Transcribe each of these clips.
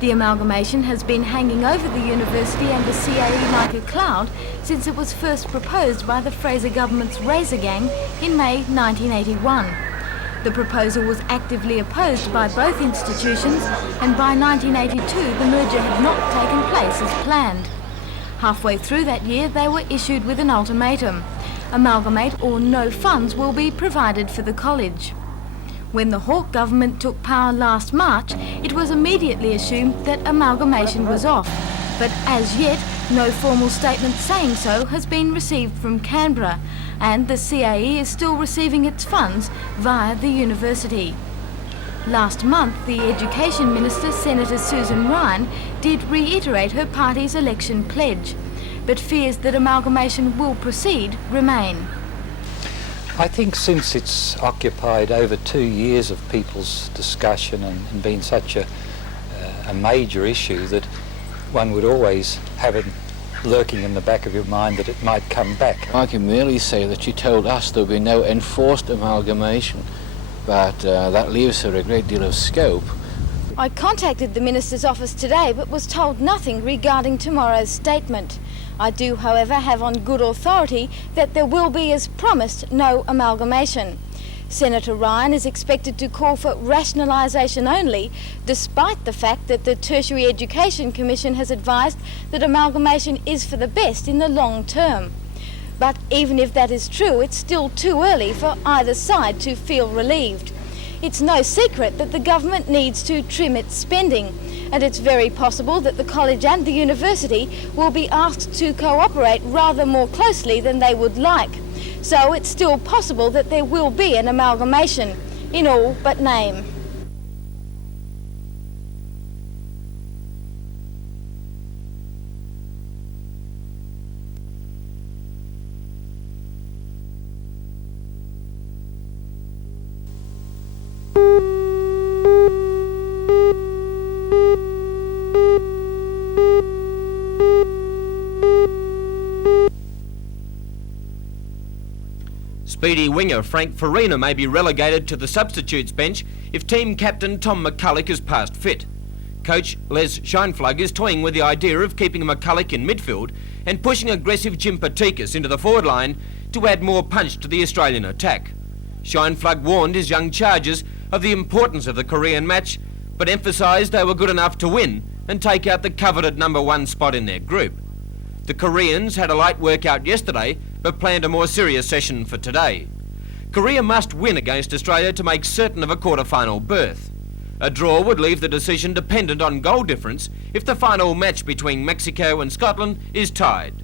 The amalgamation has been hanging over the university and the CAE like a cloud since it was first proposed by the Fraser government's Razor Gang in May 1981. The proposal was actively opposed by both institutions, and by 1982 the merger had not taken place as planned. Halfway through that year they were issued with an ultimatum: amalgamate or no funds will be provided for the college. When the Hawke government took power last March, it was immediately assumed that amalgamation was off, but as yet no formal statement saying so has been received from Canberra, and the CAE is still receiving its funds via the university. Last month, the Education Minister, Senator Susan Ryan, did reiterate her party's election pledge, but fears that amalgamation will proceed remain. I think since it's occupied over 2 years of people's discussion and been such a major issue, that one would always have it lurking in the back of your mind that it might come back. I can merely say that she told us there will be no enforced amalgamation, but that leaves her a great deal of scope. I contacted the Minister's office today but was told nothing regarding tomorrow's statement. I do, however, have on good authority that there will be, as promised, no amalgamation. Senator Ryan is expected to call for rationalisation only, despite the fact that the Tertiary Education Commission has advised that amalgamation is for the best in the long term. But even if that is true, it's still too early for either side to feel relieved. It's no secret that the government needs to trim its spending, and it's very possible that the college and the university will be asked to cooperate rather more closely than they would like. So it's still possible that there will be an amalgamation, in all but name. Speedy winger Frank Farina may be relegated to the substitutes bench if team captain Tom McCulloch is past fit. Coach Les Scheinflug is toying with the idea of keeping McCulloch in midfield and pushing aggressive Jim Patikas into the forward line to add more punch to the Australian attack. Scheinflug warned his young chargers of the importance of the Korean match, but emphasised they were good enough to win and take out the coveted number 1 spot in their group. The Koreans had a light workout yesterday, but planned a more serious session for today. Korea must win against Australia to make certain of a quarter-final berth. A draw would leave the decision dependent on goal difference if the final match between Mexico and Scotland is tied.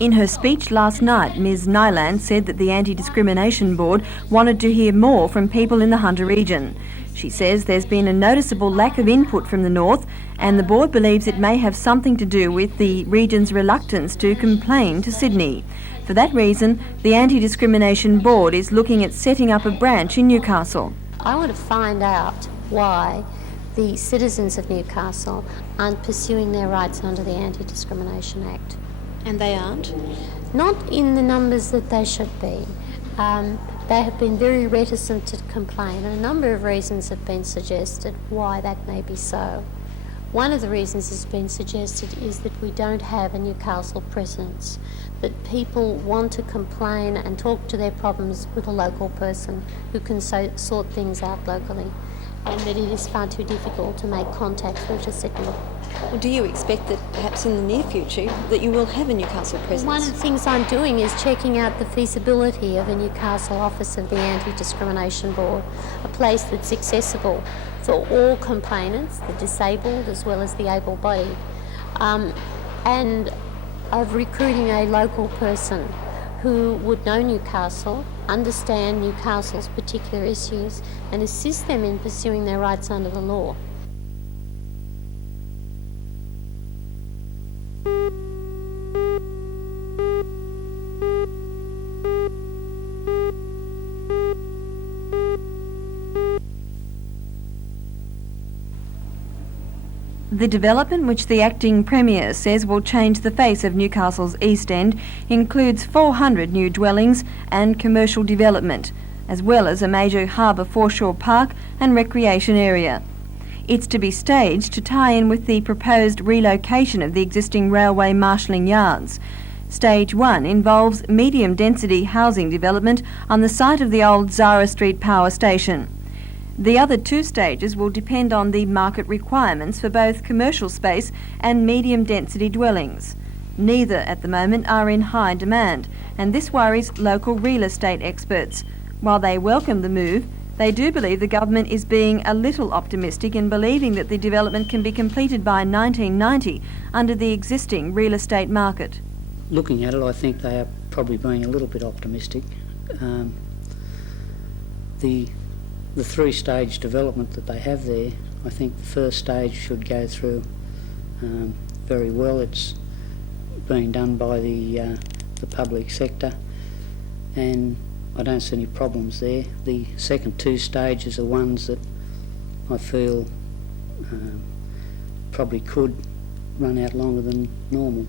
In her speech last night, Ms Nyland said that the Anti-Discrimination Board wanted to hear more from people in the Hunter region. She says there's been a noticeable lack of input from the North, and the board believes it may have something to do with the region's reluctance to complain to Sydney. For that reason, the Anti-Discrimination Board is looking at setting up a branch in Newcastle. I want to find out why the citizens of Newcastle aren't pursuing their rights under the Anti-Discrimination Act. And they aren't? Not in the numbers that they should be. They have been very reticent to complain, and a number of reasons have been suggested why that may be so. One of the reasons that's been suggested is that we don't have a Newcastle presence, that people want to complain and talk to their problems with a local person who can sort things out locally, and that it is far too difficult to make contact through to Sydney. Well, do you expect that perhaps in the near future that you will have a Newcastle presence? One of the things I'm doing is checking out the feasibility of a Newcastle office of the Anti-Discrimination Board, a place that's accessible for all complainants, the disabled as well as the able-bodied, and of recruiting a local person who would know Newcastle, understand Newcastle's particular issues, and assist them in pursuing their rights under the law. The development, which the acting Premier says will change the face of Newcastle's East End, includes 400 new dwellings and commercial development, as well as a major harbour foreshore park and recreation area. It's to be staged to tie in with the proposed relocation of the existing railway marshalling yards. Stage 1 involves medium-density housing development on the site of the old Zara Street power station. The other 2 stages will depend on the market requirements for both commercial space and medium-density dwellings. Neither at the moment are in high demand, and this worries local real estate experts. While they welcome the move, they do believe the government is being a little optimistic in believing that the development can be completed by 1990 under the existing real estate market. Looking at it, I think they are probably being a little bit optimistic. The 3-stage development that they have there, I think the first stage should go through very well. It's being done by the public sector, and I don't see any problems there. The second 2 stages are ones that I feel probably could run out longer than normal.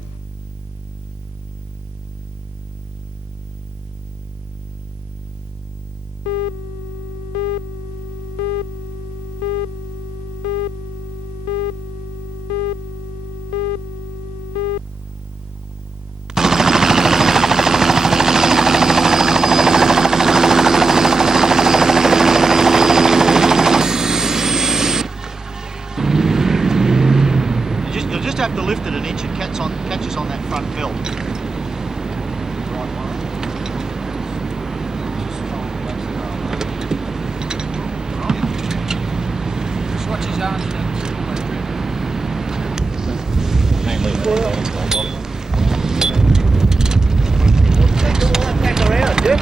You'll just have to lift it an inch and catch us on that front belt. Just watch his arms.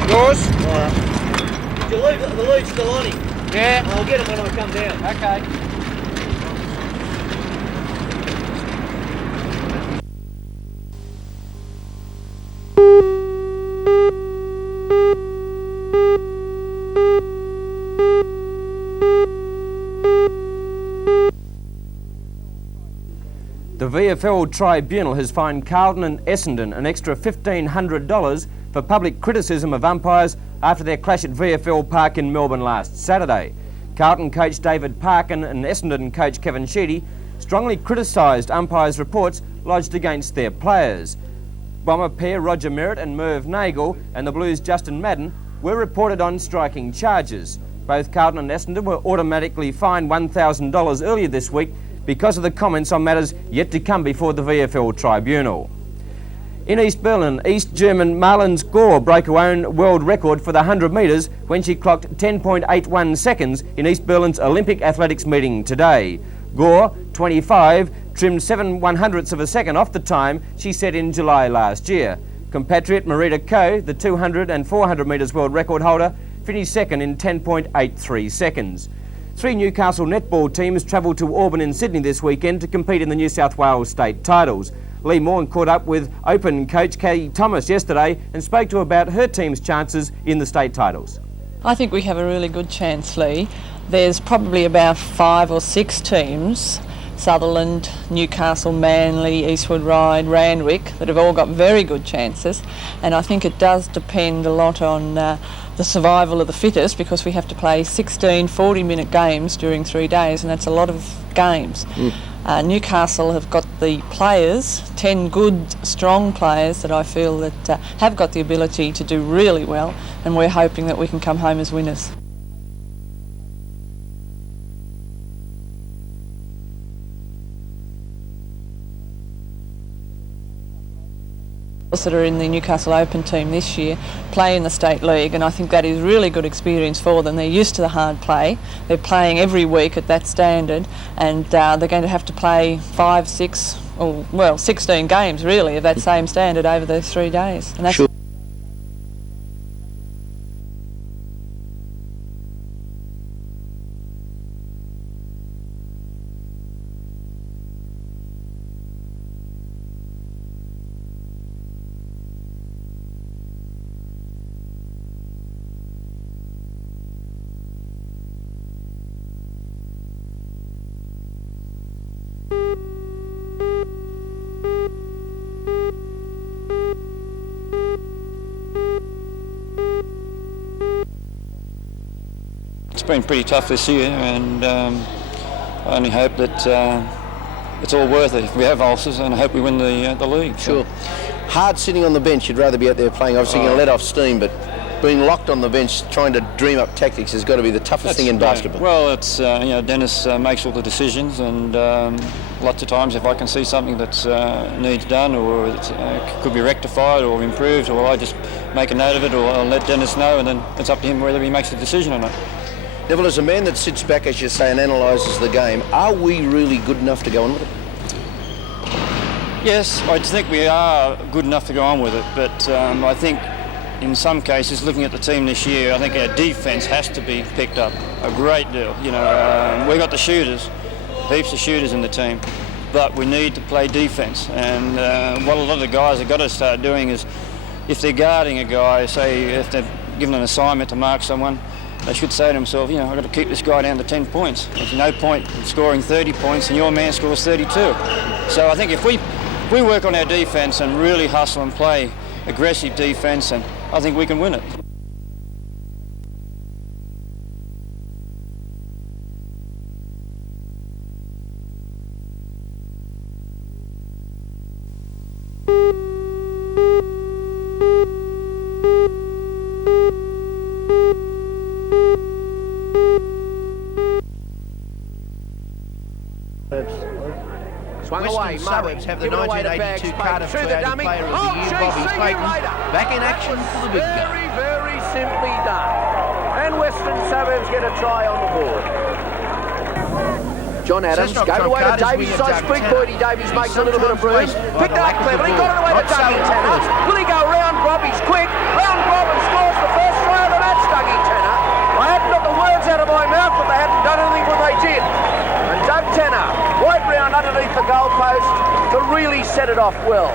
Yours? Did you leave the lead still on him? Yeah. I'll get him when I come down. Okay. The VFL Tribunal has fined Carlton and Essendon an extra $1,500 for public criticism of umpires after their clash at VFL Park in Melbourne last Saturday. Carlton coach David Parkin and Essendon coach Kevin Sheedy strongly criticised umpires' reports lodged against their players. Bomber pair Roger Merritt and Merv Nagel and the Blues' Justin Madden were reported on striking charges. Both Carlton and Essendon were automatically fined $1,000 earlier this week because of the comments on matters yet to come before the VFL Tribunal. In East Berlin, East German Marlens Gore broke her own world record for the 100 metres when she clocked 10.81 seconds in East Berlin's Olympic athletics meeting today. Gore, 25, trimmed 7/100ths of a second off the time she set in July last year. Compatriot Marita Coe, the 200 and 400 metres world record holder, finished second in 10.83 seconds. 3 Newcastle netball teams travelled to Auburn in Sydney this weekend to compete in the New South Wales state titles. Lee Morn caught up with Open coach Kay Thomas yesterday and spoke to her about her team's chances in the state titles. I think we have a really good chance, Lee. There's probably about 5 or 6 teams, Sutherland, Newcastle, Manly, Eastwood Ryde, Randwick, that have all got very good chances, and I think it does depend a lot on the survival of the fittest, because we have to play 16 40-minute games during 3 days, and that's a lot of games. Newcastle have got the players, 10 good, strong players that I feel that have got the ability to do really well, and we're hoping that we can come home as winners. That are in the Newcastle Open team this year play in the State League, and I think that is really good experience for them. They're used to the hard play. They're playing every week at that standard, and they're going to have to play 5, 6, or well 16 games really of that same standard over those 3 days. And that's been pretty tough this year, and I only hope that it's all worth it if we have ulcers, and I hope we win the league. Sure. Hard sitting on the bench, you'd rather be out there playing. Obviously, you're going to let off steam, but being locked on the bench, trying to dream up tactics has got to be the toughest thing in basketball. Well, it's Dennis makes all the decisions, and lots of times if I can see something that needs done or could be rectified or improved, or I just make a note of it, or I'll let Dennis know, and then it's up to him whether he makes a decision or not. Neville, as a man that sits back, as you say, and analyses the game, are we really good enough to go on with it? Yes, I think we are good enough to go on with it, but I think in some cases, looking at the team this year, I think our defence has to be picked up a great deal. We've got the shooters, heaps of shooters in the team, but we need to play defence. And what a lot of the guys have got to start doing is, if they're guarding a guy, say if they've given an assignment to mark someone, they should say to themselves, I've got to keep this guy down to 10 points. There's no point in scoring 30 points and your man scores 32. So I think if we work on our defence and really hustle and play aggressive defence, and I think we can win it. Swung away, Suburbs have the 1982 Cardiff Player of the Year, Bobby Clayton, back in action for the big gun. Very, very simply done. And Western Suburbs get a try on the board. John Adams going away to Davies, side spring. Boydie Davies makes a little bit of room. Picked it up cleverly, got it away to Dougie Tanner. Will he go round Robbie's quick? Round Bob and scores the first try of the match, Dougie Tanner. I hadn't got the words out of my mouth, but they hadn't done anything when they did. And Doug Tanner, right round underneath the goalpost to really set it off well.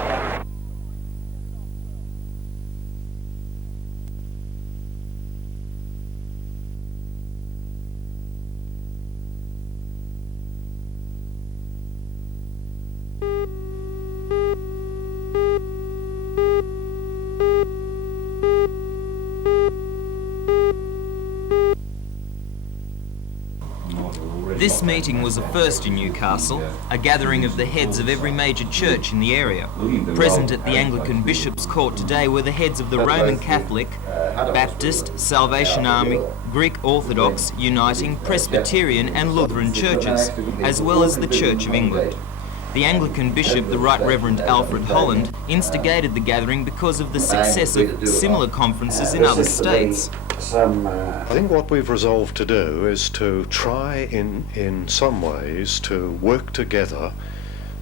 This meeting was a first in Newcastle, a gathering of the heads of every major church in the area. Present at the Anglican Bishop's Court today were the heads of the Roman Catholic, Baptist, Salvation Army, Greek Orthodox, Uniting, Presbyterian and Lutheran churches, as well as the Church of England. The Anglican Bishop, the Right Reverend Alfred Holland, instigated the gathering because of the success of similar conferences in other states. I think what we've resolved to do is to try in some ways to work together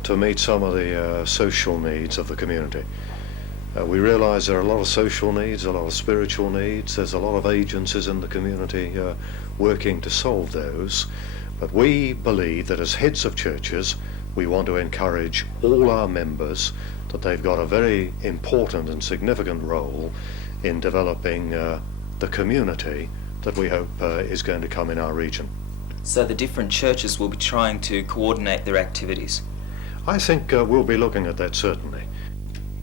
to meet some of the social needs of the community. We realise there are a lot of social needs, a lot of spiritual needs, there's a lot of agencies in the community working to solve those, but we believe that as heads of churches we want to encourage all our members that they've got a very important and significant role in developing the community that we hope is going to come in our region. So the different churches will be trying to coordinate their activities? I think we'll be looking at that, certainly.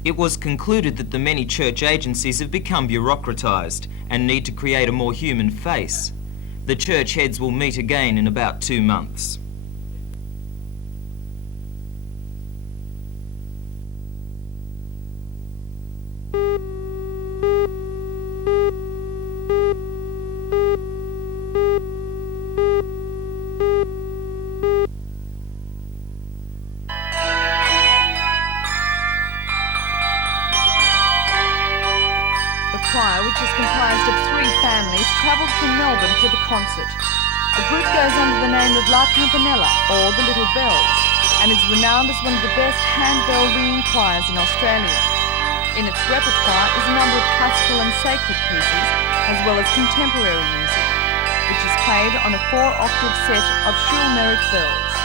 It was concluded that the many church agencies have become bureaucratised and need to create a more human face. The church heads will meet again in about 2 months. Choir, which is comprised of 3 families, travelled from Melbourne for the concert. The group goes under the name of La Campanella, or the Little Bells, and is renowned as one of the best handbell ringing choirs in Australia. In its repertoire is a number of classical and sacred pieces, as well as contemporary music, which is played on a 4-octave set of Schulmerich bells.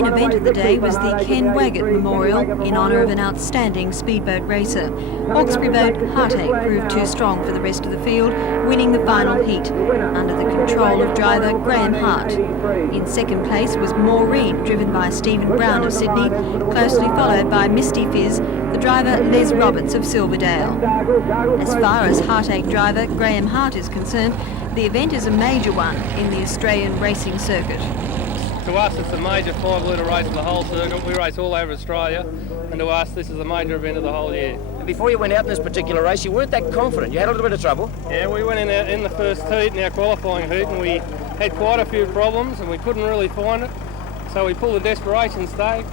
main event of the day was the Ken Waggett Memorial in honour of an outstanding speedboat racer. Hawkesbury boat Heartache proved too strong for the rest of the field, winning the final heat under the control of driver Graham Hart. In second place was Maureen, driven by Stephen Brown of Sydney, closely followed by Misty Fizz, the driver Les Roberts of Silverdale. As far as Heartache driver Graham Hart is concerned, the event is a major one in the Australian racing circuit. To us, it's a major 5 litre race in the whole circuit. We race all over Australia, and to us, this is a major event of the whole year. And before you went out in this particular race, you weren't that confident. You had a little bit of trouble. Yeah, we went in the first heat, in our qualifying heat, and we had quite a few problems, and we couldn't really find it. So we pulled a desperation stake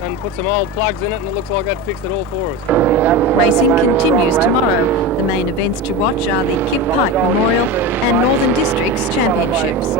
and put some old plugs in it, and it looks like that fixed it all for us. Racing continues tomorrow. The main events to watch are the Kip Pike Memorial and Northern Districts Championships.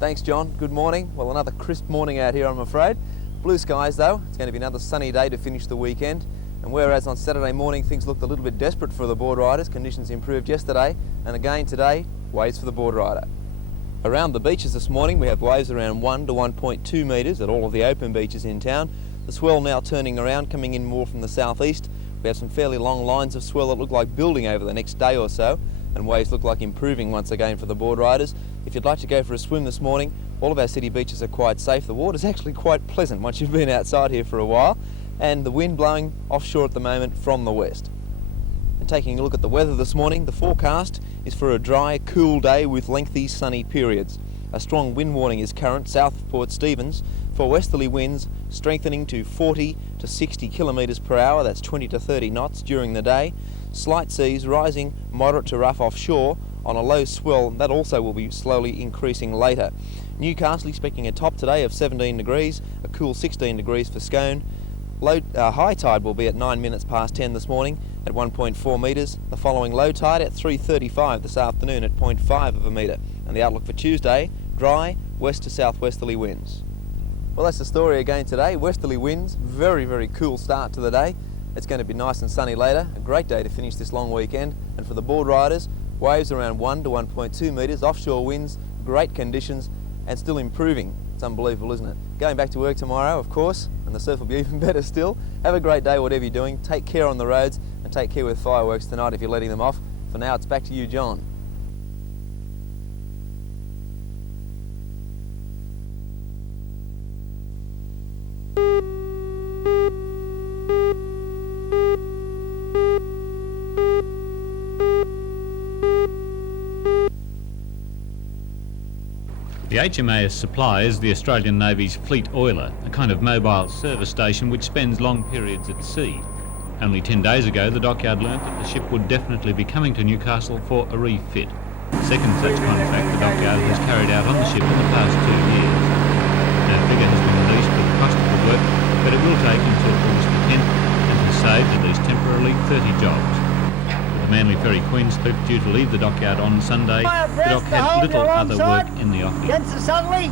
Thanks, John. Good morning. Well, another crisp morning out here, I'm afraid. Blue skies, though. It's going to be another sunny day to finish the weekend. And whereas on Saturday morning things looked a little bit desperate for the board riders, conditions improved yesterday, and again today, waves for the board rider. Around the beaches this morning, we have waves around 1 to 1.2 metres at all of the open beaches in town. The swell now turning around, coming in more from the southeast. We have some fairly long lines of swell that look like building over the next day or so, and waves look like improving once again for the board riders. If you'd like to go for a swim this morning, all of our city beaches are quite safe. The water's actually quite pleasant once you've been outside here for a while, and the wind blowing offshore at the moment from the west. And taking a look at the weather this morning, the forecast is for a dry, cool day with lengthy sunny periods. A strong wind warning is current south of Port Stephens for westerly winds strengthening to 40 to 60 kilometres per hour, that's 20 to 30 knots during the day. Slight seas rising moderate to rough offshore on a low swell, that also will be slowly increasing later. Newcastle expecting a top today of 17 degrees, a cool 16 degrees for Scone. High tide will be at 9 minutes past 10 this morning at 1.4 metres. The following low tide at 3:35 this afternoon at 0.5 of a metre. And the outlook for Tuesday, dry, west to southwesterly winds. Well, that's the story again today. Westerly winds, very, very cool start to the day. It's going to be nice and sunny later. A great day to finish this long weekend. And for the board riders, waves around 1 to 1.2 metres, offshore winds, great conditions, and still improving. It's unbelievable, isn't it? Going back to work tomorrow, of course, and the surf will be even better still. Have a great day, whatever you're doing. Take care on the roads, and take care with fireworks tonight if you're letting them off. For now, it's back to you, John. The HMAS supplies the Australian Navy's Fleet Oiler, a kind of mobile service station which spends long periods at sea. Only 10 days ago, the dockyard learnt that the ship would definitely be coming to Newcastle for a refit. Second such contract the dockyard has carried out on the ship in the past 2 years. No figure has been released for the cost of the work, but it will take until August the 10th and has saved at least temporarily 30 jobs. The Manly Ferry Queen sloop due to leave the dockyard on Sunday, the dock had little other work in the offing. Against the southerly,